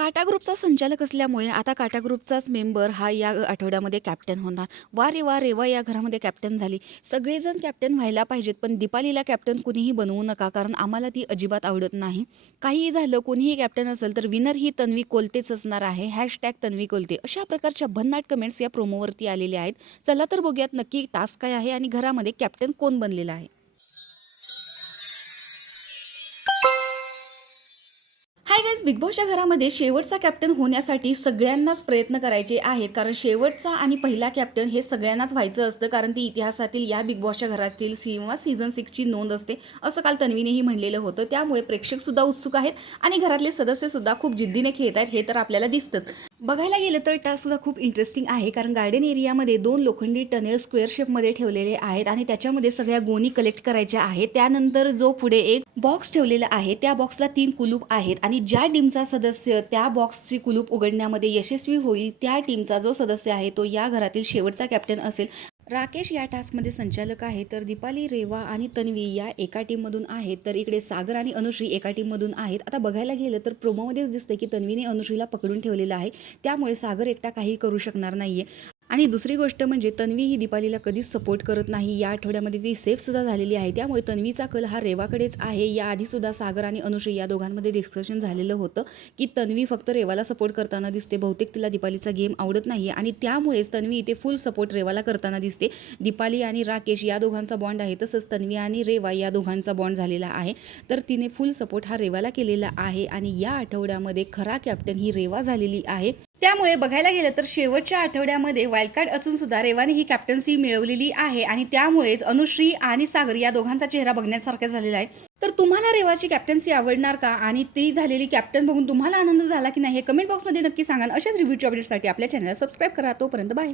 काटा ग्रुपचा संचालक असल्यामुळे आता काटा ग्रुपचाच मेंबर हा या आठवड्यामध्ये कॅप्टन होणार. वा रे वा रेवा या घरामध्ये कॅप्टन झाली. सगळेजण कॅप्टन व्हायला पाहिजेत, पण दीपालीला कॅप्टन कुणीही बनवू नका, कारण आम्हाला ती अजिबात आवडत नाही. काहीही झालं, कोणीही कॅप्टन असेल तर विनर ही तन्वी कोलतेच असणार आहे. #तन्वी कोलते अशा प्रकारच्या भन्नाट कमेंट्स या प्रोमोवरती आलेल्या आहेत. चला तर बघूयात नक्की टास्क काय आहे आणि घरामध्ये कॅप्टन कोण बनलेला आहे. हाय गाईज, बिग बॉसच्या घरामध्ये शेवटचा कॅप्टन होण्यासाठी सगळ्यांनाच प्रयत्न करायचे आहेत, कारण शेवटचा आणि पहिला कॅप्टन हे सगळ्यांनाच व्हायचं असतं, कारण ती इतिहासातील या बिग बॉसच्या घरातील किंवा सीझन 6ची नोंद असते, असं काल तन्वीनेही म्हणलेलं होतं. त्यामुळे प्रेक्षकसुद्धा उत्सुक आहेत आणि घरातले सदस्यसुद्धा खूप जिद्दीने खेळत आहेत, हे तर आपल्याला दिसतंच. बघायला गेलं तर टास्कसुद्धा खूप इंटरेस्टिंग आहे, कारण गार्डन एरियामध्ये 2 लोखंडी टनेल स्क्वेअर शेपमध्ये ठेवलेले आहेत आणि त्याच्यामध्ये सगळ्या गोणी कलेक्ट करायच्या आहेत. त्यानंतर जो पुढे एक बॉक्स ठेवलेला आहे, त्या बॉक्सला 3 कुलूप आहेत आणि ज्या टीमचा सदस्य त्या बॉक्सची कुलूप उघडण्यामध्ये यशस्वी होईल, त्या टीमचा जो सदस्य आहे तो या घरातील शेवटचा कॅप्टन असेल. राकेश या टास्कमध्ये संचालक आहे, तर दीपाली, रेवा आणि तन्वी या एका टीममधून आहेत, तर इकडे सागर आणि अनुश्री एका टीममधून आहेत. आता बघायला गेलं तर प्रोमोमध्येच दिसते की तन्वीने अनुश्रीला पकडून ठेवलेलं आहे, त्यामुळे सागर एकटा काही करू शकणार नाहीये. आणि दुसरी गोष्ट म्हणजे तन्वी ही दीपालीला कधीच सपोर्ट करत नाही. या आठवड्यामध्ये ती सेफसुद्धा झालेली आहे, त्यामुळे तन्वीचा कल हा रेवाकडेच आहे. याआधीसुद्धा सागर आणि अनुश्री या दोघांमध्ये डिस्कशन झालेलं होतं की तन्वी फक्त रेवाला सपोर्ट करताना दिसते, बहुतेक तिला दीपालीचा गेम आवडत नाही आणि त्यामुळेच तन्वी इथे फुल सपोर्ट रेवाला करताना दिसते. दीपाली आणि राकेश या दोघांचा बॉन्ड आहे, तसंच तन्वी आणि रेवा या दोघांचा बॉन्ड झालेला आहे, तर तिने फुल सपोर्ट हा रेवाला केलेला आहे आणि या आठवड्यामध्ये खरा कॅप्टन ही रेवा झालेली आहे. त्यामुळे बघायला गेलं तर शेवटच्या आठवड्यामध्ये वाईल्डकार्ड असून सुद्धा रेवाने ही कॅप्टन्सी मिळवलेली आहे आणि त्यामुळेच अनुश्री आणि सागर या दोघांचा चेहरा बघण्यासारखा झालेला आहे. तर तुम्हाला रेवाची कॅप्टन्सी आवडणार का आणि ती झालेली कॅप्टन बघून तुम्हाला आनंद झाला की नाही हे कमेंट बॉक्समध्ये नक्की सांगा. अशाच रिव्ह्यूच्या अपडेटसाठी आपल्या चॅनलला सबस्क्राईब करा. तोपर्यंत बाय.